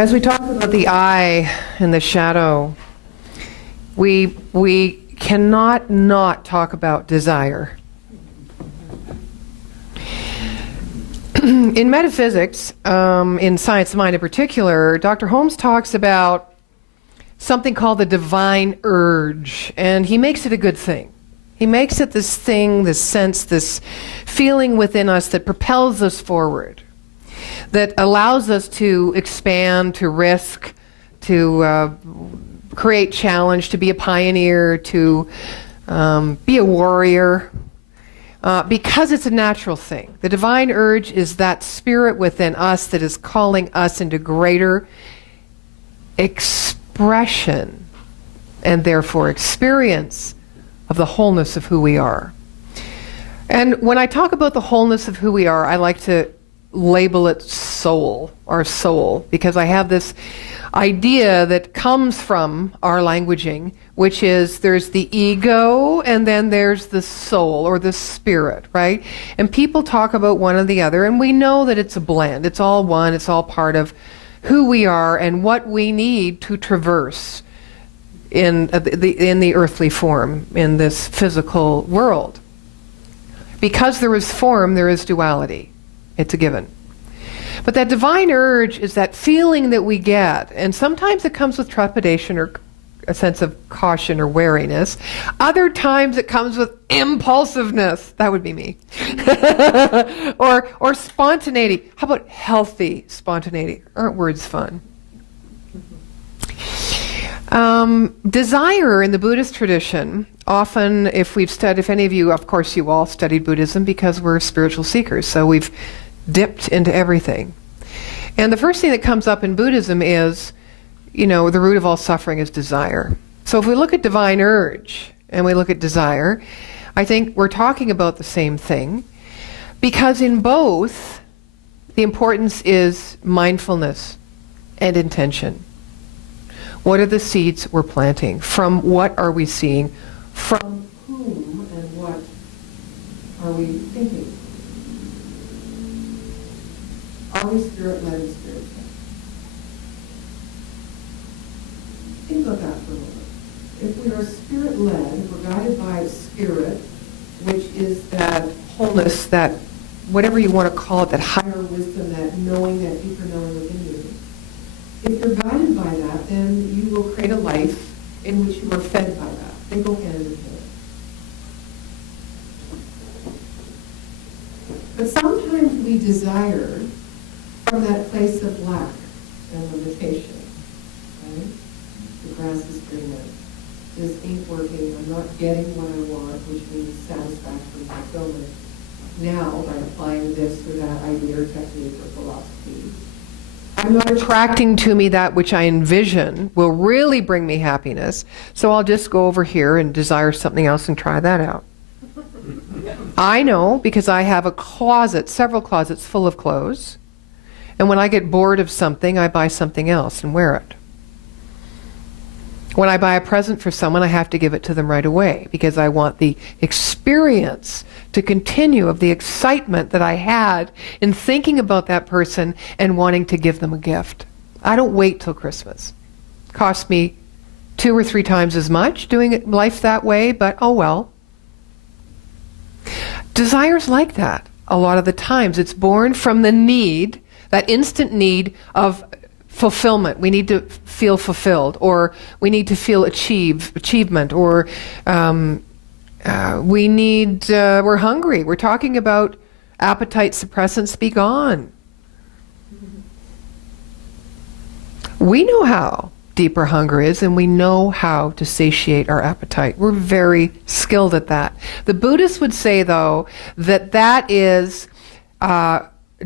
As we talk about the I and the shadow, we cannot not talk about desire. In metaphysics, in science of mind in particular, Dr. Holmes talks about something called the divine urge, and he makes it a good thing. He makes it this thing, this sense, this feeling within us that propels us forward, that allows us to expand, to risk, to create challenge, to be a pioneer, to be a warrior, because it's a natural thing. The divine urge is that spirit within us that is calling us into greater expression and therefore experience of the wholeness of who we are. And when I talk about the wholeness of who we are, I like to label it soul, our soul, because I have this idea that comes from our languaging, which is there's the ego and then there's the soul or the spirit, right? And people talk about one or the other, and we know that it's a blend. It's all one. It's all part of who we are and what we need to traverse in the earthly form, in this physical world. Because there is form, there is duality. It's a given. But that divine urge is that feeling that we get, and sometimes it comes with trepidation or a sense of caution or wariness. Other times it comes with impulsiveness. That would be me. or spontaneity. How about healthy spontaneity? Aren't words fun? Desire in the Buddhist tradition, often if any of you, of course you all studied Buddhism because we're spiritual seekers, so we've dipped into everything. And the first thing that comes up in Buddhism is, the root of all suffering is desire. So if we look at divine urge and we look at desire, I think we're talking about the same thing, because in both, the importance is mindfulness and intention. What are the seeds we're planting? From what are we seeing? From whom and what are we thinking? Are we spirit-led and spirit-fed? Think about that for a moment. If we are spirit-led, if we're guided by spirit, which is that wholeness, that whatever you want to call it, that higher wisdom, that knowing, that deeper knowing within you, if you're guided by that, then you will create a life in which you are fed by that. They go hand in hand. But sometimes we desire from that place of lack and limitation. Right? The grass is greener. This ain't working. I'm not getting what I want, which means satisfaction, fulfillment. Now, by applying this or that idea or technique or philosophy, I'm not attracting to me that which I envision will really bring me happiness, so I'll just go over here and desire something else and try that out. I know, because I have a closet, several closets full of clothes, and when I get bored of something, I buy something else and wear it. When I buy a present for someone, I have to give it to them right away, because I want the experience to continue of the excitement that I had in thinking about that person and wanting to give them a gift. I don't wait till Christmas. It costs me 2 or 3 times as much doing life that way, but oh well. Desire's like that. A lot of the times it's born from the need, that instant need of fulfillment. We need to feel fulfilled, or we need to feel achievement, or we're hungry. We're talking about appetite suppressants, be gone. We know how deep our hunger is, and we know how to satiate our appetite. We're very skilled at that. The Buddhists would say, though, that is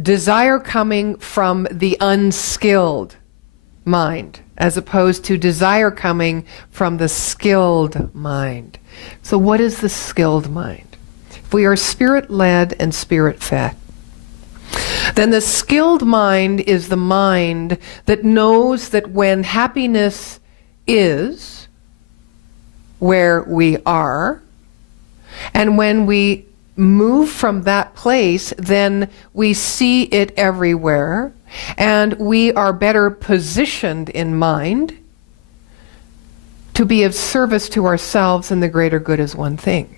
desire coming from the unskilled mind, as opposed to desire coming from the skilled mind. So what is the skilled mind? If we are spirit-led and spirit-fed, then the skilled mind is the mind that knows that when happiness is where we are, and when we move from that place, then we see it everywhere, and we are better positioned in mind to be of service to ourselves and the greater good as one thing.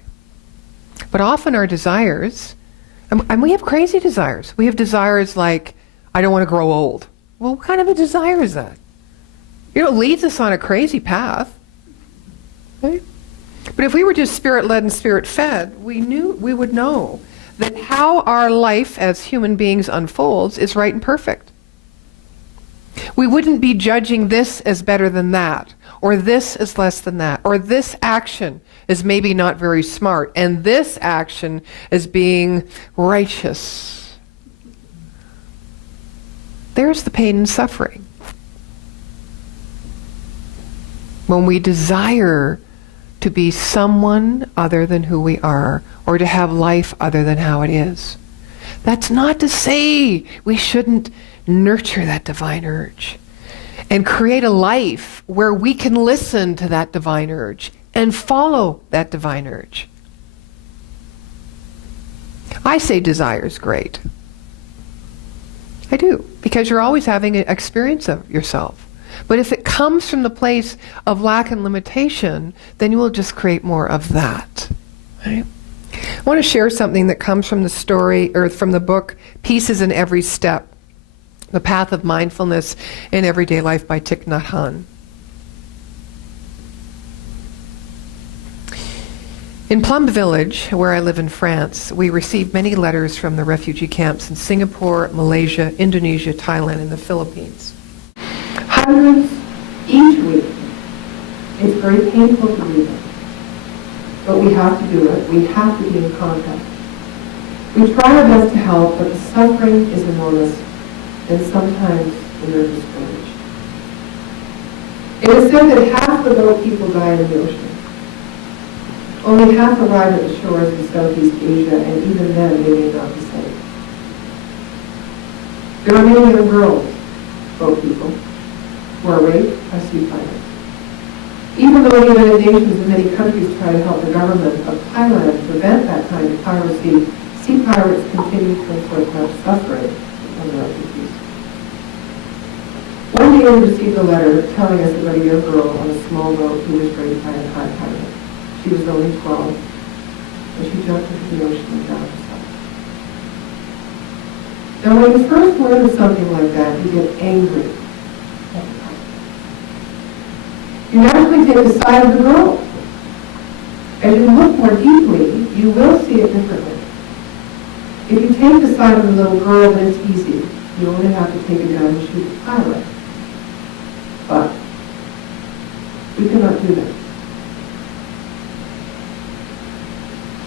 But often our desires, and we have crazy desires. We have desires like, I don't want to grow old. Well, what kind of a desire is that? You know, it leads us on a crazy path. Okay? But if we were just spirit-led and spirit-fed, we would know that how our life as human beings unfolds is right and perfect. We wouldn't be judging this as better than that, or this as less than that, or this action is maybe not very smart, and this action is being righteous. There's the pain and suffering. When we desire to be someone other than who we are, or to have life other than how it is. That's not to say we shouldn't nurture that divine urge and create a life where we can listen to that divine urge and follow that divine urge. I say desire is great. I do, because you're always having an experience of yourself. But if it comes from the place of lack and limitation, then you will just create more of that. Right? I want to share something that comes from the story, or from the book, Pieces in Every Step, The Path of Mindfulness in Everyday Life by Thich Nhat Hanh. In Plum Village, where I live in France, we receive many letters from the refugee camps in Singapore, Malaysia, Indonesia, Thailand, and the Philippines. Hundreds each week. It's very painful to read them. But we have to do it. We have to be in contact. We try our best to help, but the suffering is enormous, and sometimes we are discouraged. It is said that half the boat people die in the ocean. Only half arrive at the shores in Southeast Asia, and even then they may not be safe. There are many young girls, boat people, who are raped by sea pirates. Even though the United Nations and many countries try to help the government of Thailand prevent that kind of piracy, sea pirates continue to inflict much suffering on the refugees. One day we received a letter telling us about a young girl on a small boat who was raped by a Thai pirate. She was only 12, and she jumped into the ocean and drowned herself. Now when you first learn of something like that, you get angry. You naturally take the side of the girl. As you look more deeply, you will see it differently. If you take the side of the little girl, then it's easy. You only have to take a gun and shoot the pirate. But we cannot do that.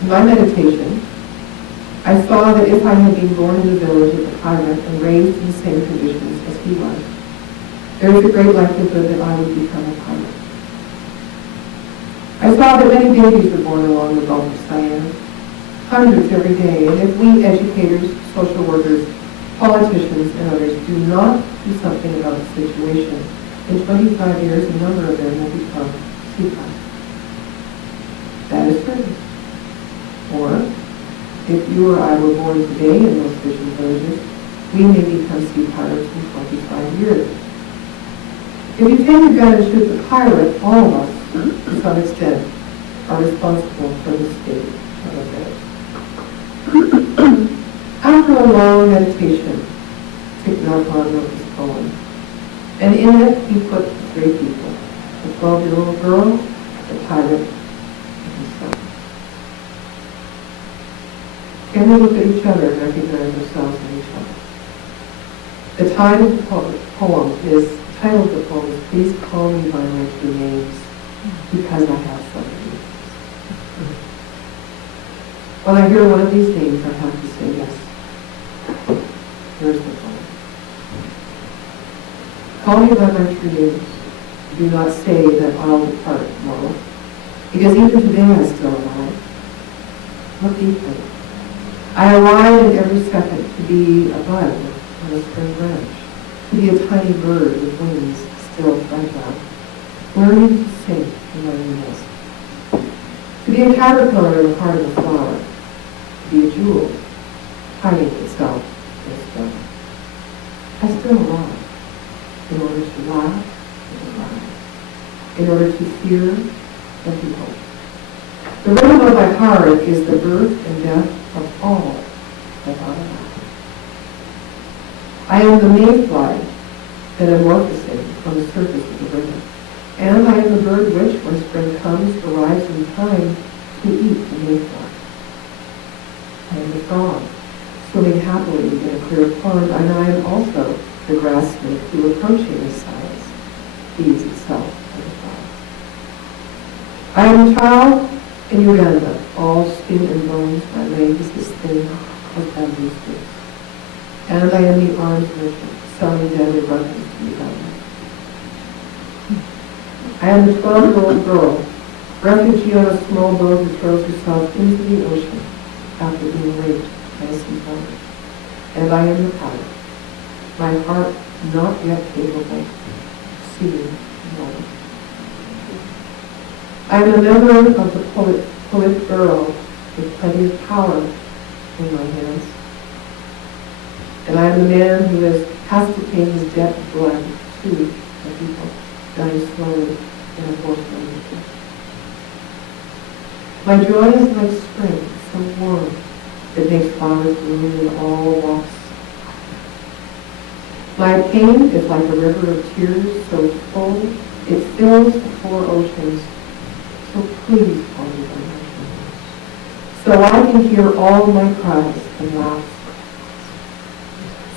In my meditation, I saw that if I had been born in the village of the pirate and raised in the same conditions as he was, there is a great likelihood that I would become a pirate. I saw that many babies were born along the Gulf of Siam, hundreds every day, and if we educators, social workers, politicians, and others do not do something about the situation, in 25 years a number of them will become sea pirates. That is certain. Or, if you or I were born today in those fishing villages, we may become sea pirates in 25 years. If you take a gun and shoot the pirate, all of us, to some extent, are responsible for the state of affairs. After a long meditation, Thich Nhat Hanh wrote this poem, and in it he put three people: the 12-year-old girl, the pirate, and himself. Can we look at each other and recognize ourselves in each other? The title of the poem is Please Call Me by My True Names, because I have so many. When I hear one of these names, I have to say yes. Here's the poem. Call me by my true names. Do not say that I'll depart tomorrow, because even today I still alive. Look deeply. I arrive in every second to be a bud on a spring branch, to be a tiny bird with wings still fragile, learning to sing in my wings, to be a caterpillar in the heart of a flower, to be a jewel, hiding itself in a stone. I still lie in order to laugh and cry, in order to fear and to hope. The rhythm of my heart is the birth and death of all that I am. I am the mayfly metamorphosing on the surface of the river, and I am the bird which, when spring comes, arrives in time to eat the mayfly. I am the frog, swimming happily in a clear pond, and I am also the grass snake who, approaching its size, feeds itself like a frog. I am a child in Uganda, all skin and bones, my legs as thin as bamboo sticks. And I am the arms merchant, selling deadly weapons to Uganda. I am the 12-year-old girl, refugee on a small boat who throws herself into the ocean after being raped by a seafarer. And I am the pilot, my heart not yet capable of seeing water. I am a member of the poet girl with plenty of power in my hands. And I am the man who has to pay his debt of blood to the people, dying slowly in a forced nature. My joy is like spring, so warm, that makes flowers bloom in all walks. My pain is like a river of tears, so full it fills the four oceans. So please call me by my name, so I can hear all my cries and laughs.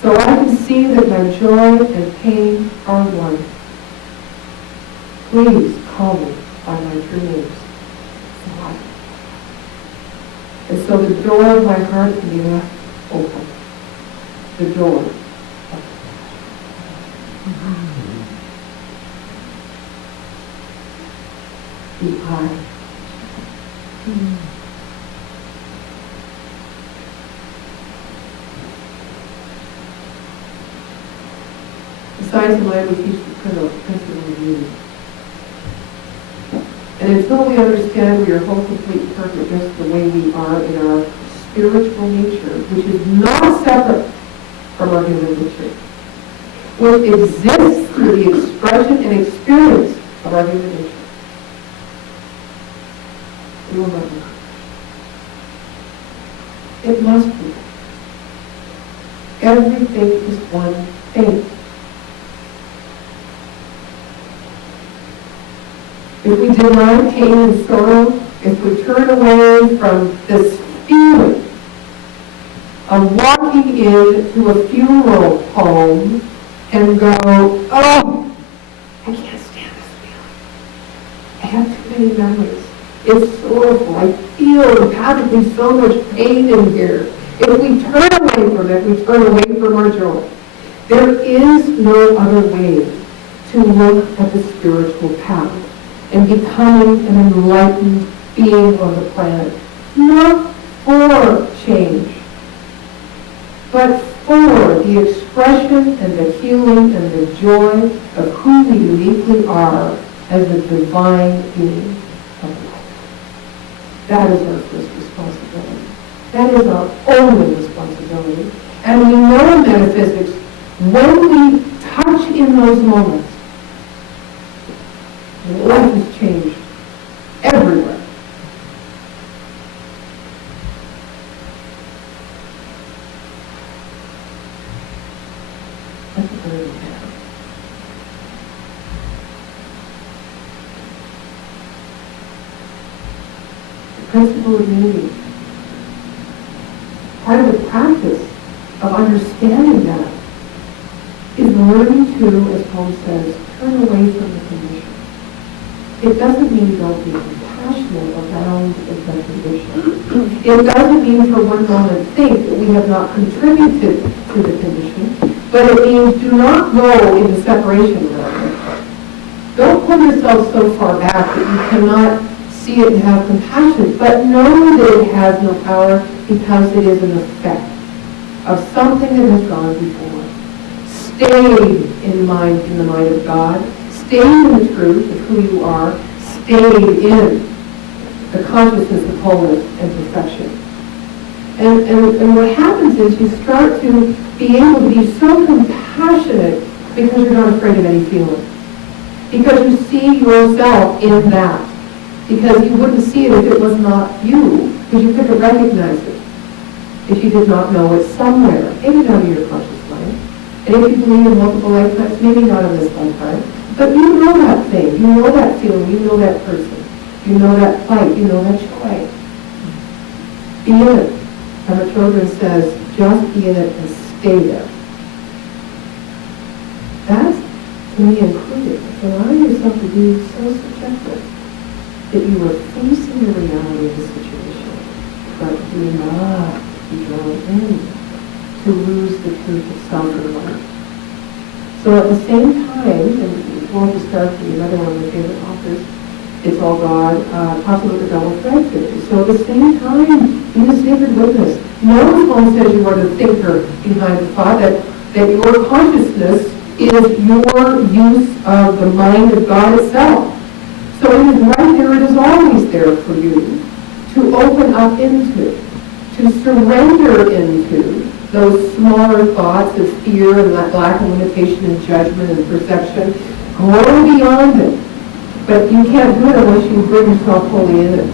So I can see that my joy and pain are one. Please call me by my true names. And so the door of my heart can be left open. The door of the eye. The science of mind, we teach the principle of beauty. And until we understand we are whole, complete, and perfect just the way we are in our spiritual nature, which is not separate from our human nature, which exists through the expression and experience of our human nature, we will not know. It must be. Everything is one thing. If we deny pain and sorrow, if we turn away from this feeling of walking into a funeral home and go, oh, I can't stand this feeling. I have too many memories. It's sorrowful. I feel empathically so much pain in here. If we turn away from it, we turn away from our joy. There is no other way to look at the spiritual path and becoming an enlightened being on the planet. Not for change, but for the expression and the healing and the joy of who we uniquely are as a divine being of life. That is our first responsibility. That is our only responsibility. And we know in metaphysics, when we touch in those moments, life has changed everywhere. That's what we're looking at. The principle of unity. Part of the practice of understanding that is learning to, as Paul says, turn away from the condition. It doesn't mean don't be compassionate around the condition. It doesn't mean for one moment think that we have not contributed to the condition, but it means do not go into separation around it. Don't pull yourself so far back that you cannot see it and have compassion, but know that it has no power because it is an effect of something that has gone before. Stay in the mind of God. Stay in the truth of who you are. Stay in the consciousness of wholeness and perfection. And what happens is you start to be able to be so compassionate because you're not afraid of any feeling. Because you see yourself in that. Because you wouldn't see it if it was not you, because you couldn't recognize it if you did not know it somewhere, maybe not in your conscious mind. And if you believe in multiple lifetimes, maybe not in this lifetime, but you know that thing, you know that feeling, you know that person, you know that plight, you know that joy. Be in it. Our children says, just be in it and stay there. That's, to me, included. Allowing yourself to be so subjective that you are facing the reality of the situation, but do not be drawn in to lose the truth of self and life. So at the same time, and Walter Starkey, another one of my favorite authors, It's All God, talks about the double thread theory. So at the same time, be the sacred witness. No one says you are the thinker behind the thought, that your consciousness is your use of the mind of God itself. So it is right there, it is always there for you to open up into, to surrender into those smaller thoughts of fear and that lack of limitation and judgment and perception. Grow beyond it. But you can't do it unless you bring yourself fully in it.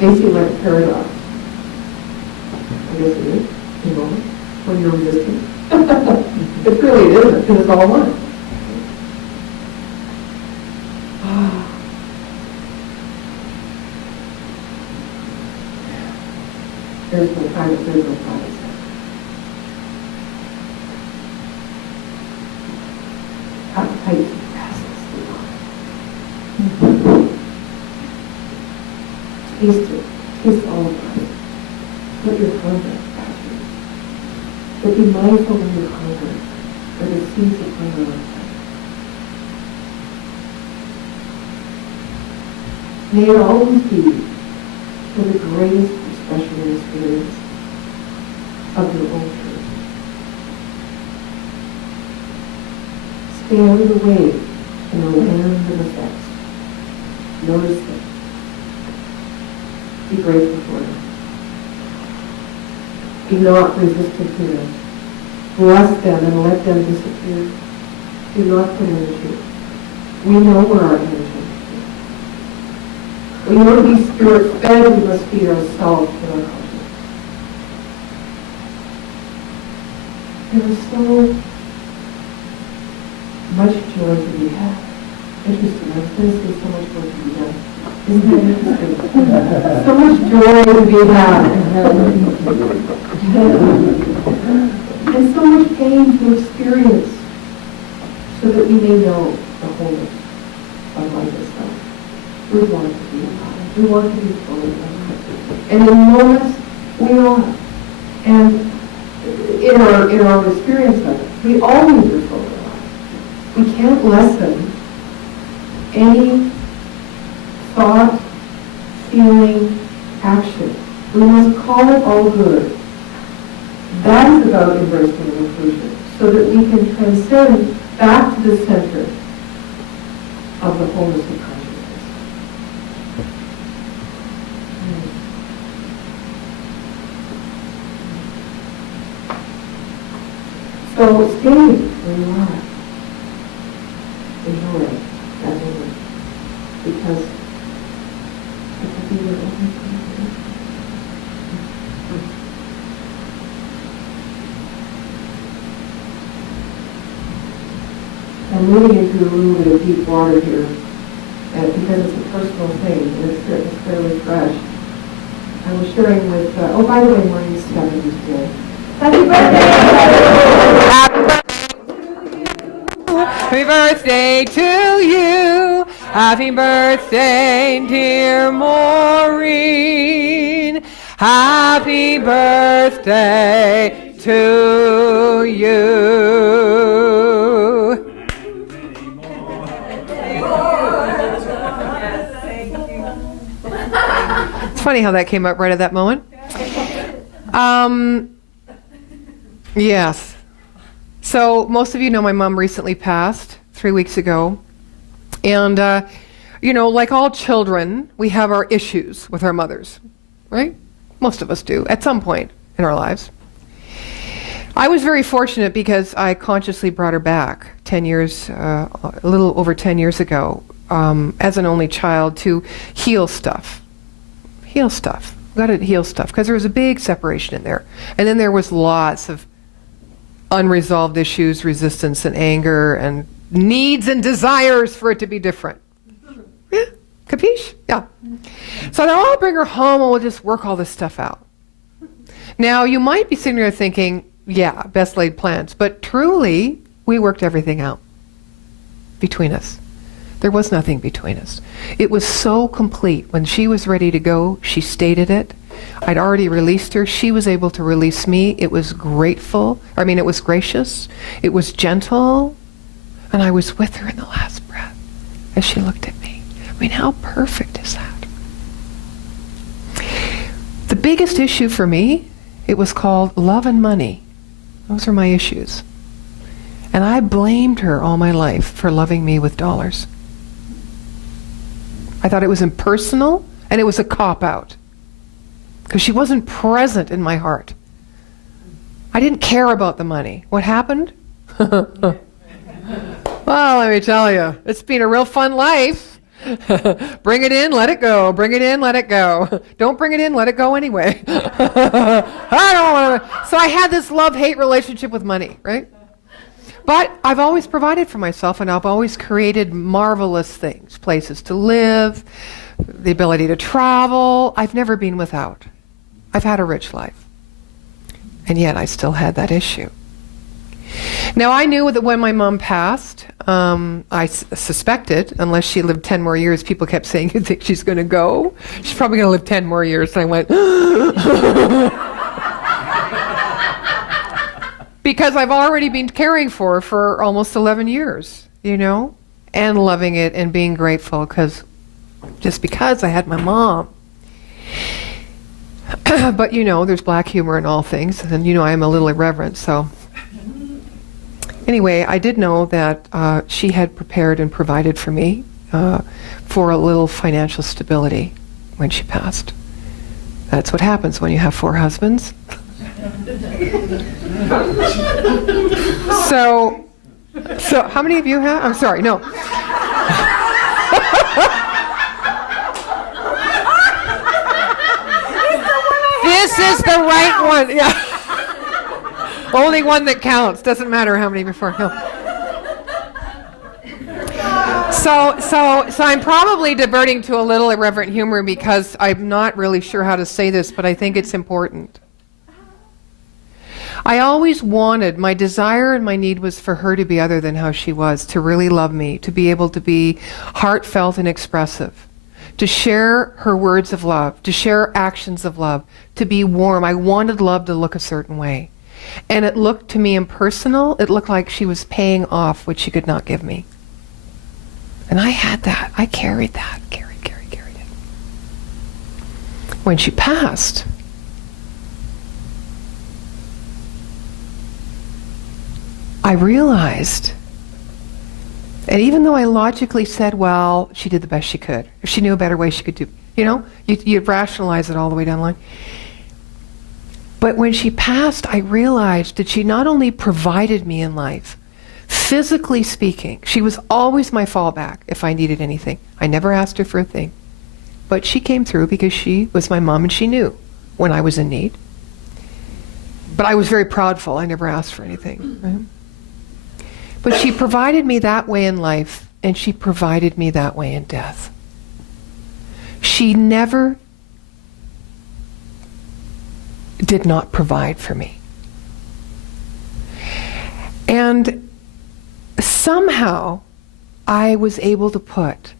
Basically like a paradox. I guess it is, you know, when you're resisting. It really isn't, because it's all one. There's no private, there's no private. Tight taste it. Taste all of it. Let your hunger catch you. But be mindful of your hunger, for the seeds of hunger are may it always be for the greatest and special experience of your own truth. Stay out of the way in the land of effects. Notice them. Be grateful for them. Be not resistant to them. Bless them and let them disappear. Do not put energy. We know where our energy is. We want to be spirit-fed, we must feed ourselves with our consciousness. There is so much joy to be had. Interesting, I was going to say so much work to be done. Isn't that interesting? So much joy to be had. And so much pain to experience so that we may know the wholeness of life itself. We want to be alive. We want to be fully alive. And in moments, we are. And in our experience of it, we always are fully alive. We can't lessen any thought, feeling, action. We must call it all good. That is about embracing and inclusion, so that we can transcend back to the center of the wholeness of consciousness. So stay where you are. Enjoy that moment, because it will be your only comfort. I'm moving into a little bit of deep water here, because it's a personal thing, and it's fairly fresh. I was sharing with, oh, by the way, Maureen's 70 today. Happy birthday to you! Happy birthday, dear Maureen! Happy birthday to you! It's funny how that came up right at that moment. Yes. So most of you know my mom recently passed 3 weeks ago. And, like all children, we have our issues with our mothers, right? Most of us do, at some point in our lives. I was very fortunate because I consciously brought her back 10 years, a little over 10 years ago, as an only child to heal stuff. Heal stuff. Got to heal stuff because there was a big separation in there. And then there was lots of unresolved issues, resistance and anger and needs and desires for it to be different. Yeah, capiche? Yeah. So I thought, I'll bring her home and we'll just work all this stuff out. Now, you might be sitting there thinking, yeah, best laid plans. But truly, we worked everything out between us. There was nothing between us. It was so complete. When she was ready to go, she stated it. I'd already released her. She was able to release me. It was grateful. It was gracious. It was gentle. And I was with her in the last breath as she looked at me. How perfect is that? The biggest issue for me, it was called love and money. Those are my issues. And I blamed her all my life for loving me with dollars. I thought it was impersonal and it was a cop-out because she wasn't present in my heart. I didn't care about the money. What happened? Well, let me tell you, it's been a real fun life. Bring it in, let it go. Bring it in, let it go. Don't bring it in, let it go anyway. I don't want to. So I had this love-hate relationship with money, right? But I've always provided for myself, and I've always created marvelous things, places to live, the ability to travel. I've never been without. I've had a rich life. And yet I still had that issue. Now, I knew that when my mom passed, I suspected, unless she lived 10 more years, people kept saying, you think she's going to go? She's probably going to live 10 more years. And I went, because I've already been caring for her for almost 11 years, and loving it and being grateful just because I had my mom. But, there's black humor in all things, and I'm a little irreverent, so... Anyway, I did know that she had prepared and provided for me for a little financial stability when she passed. That's what happens when you have 4 husbands. So how many of you have? I'm sorry, no. This is the right one, yeah. Only one that counts. Doesn't matter how many before. No. So I'm probably diverting to a little irreverent humor because I'm not really sure how to say this, but I think it's important. I always wanted, my desire and my need was for her to be other than how she was, to really love me, to be able to be heartfelt and expressive, to share her words of love, to share actions of love, to be warm. I wanted love to look a certain way. And it looked to me impersonal. It looked like she was paying off what she could not give me. And I had that. I carried that. Carried it. When she passed, I realized, and even though I logically said, well, she did the best she could. If she knew a better way, she could do, you rationalize it all the way down the line. But when she passed, I realized that she not only provided me in life, physically speaking, she was always my fallback if I needed anything. I never asked her for a thing. But she came through because she was my mom and she knew when I was in need. But I was very proudful. I never asked for anything. Right? But she provided me that way in life, and she provided me that way in death. She never did not provide for me. And somehow I was able to put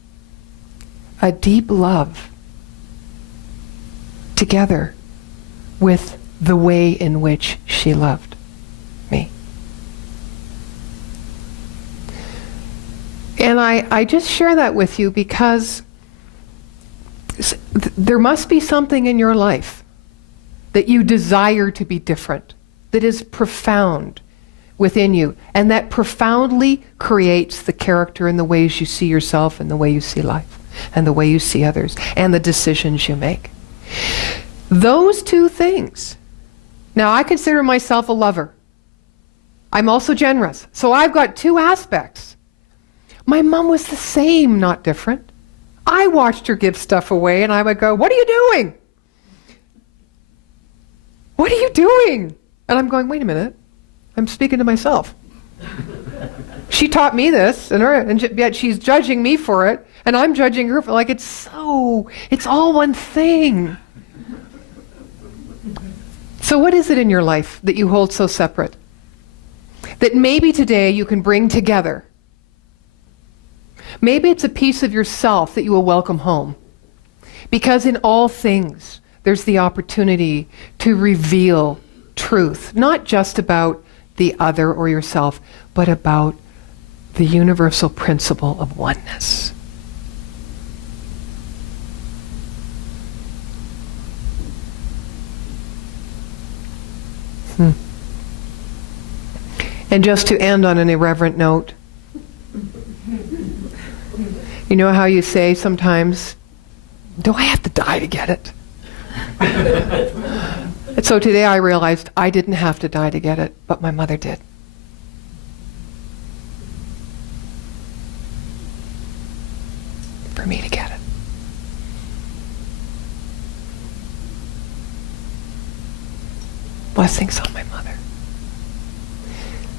a deep love together with the way in which she loved me. And I just share that with you because there must be something in your life that you desire to be different, that is profound within you, and that profoundly creates the character and the ways you see yourself and the way you see life and the way you see others and the decisions you make. Those two things. Now, I consider myself a lover. I'm also generous. So I've got two aspects. My mom was the same, not different. I watched her give stuff away, and I would go, "What are you doing? What are you doing?" And I'm going, "Wait a minute. I'm speaking to myself. She taught me this, and yet she's judging me for it, and I'm judging her for, like, it's all one thing." So what is it in your life that you hold so separate? That maybe today you can bring together? Maybe it's a piece of yourself that you will welcome home. Because in all things, there's the opportunity to reveal truth, not just about the other or yourself, but about the universal principle of oneness. And just to end on an irreverent note, you know how you say sometimes, "Do I have to die to get it?" And so today I realized I didn't have to die to get it, but my mother did. For me to get it. Blessings on my mother.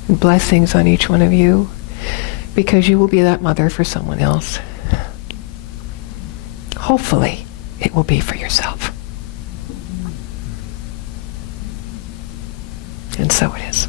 And blessings on each one of you, because you will be that mother for someone else. Hopefully, it will be for yourself. And so it is.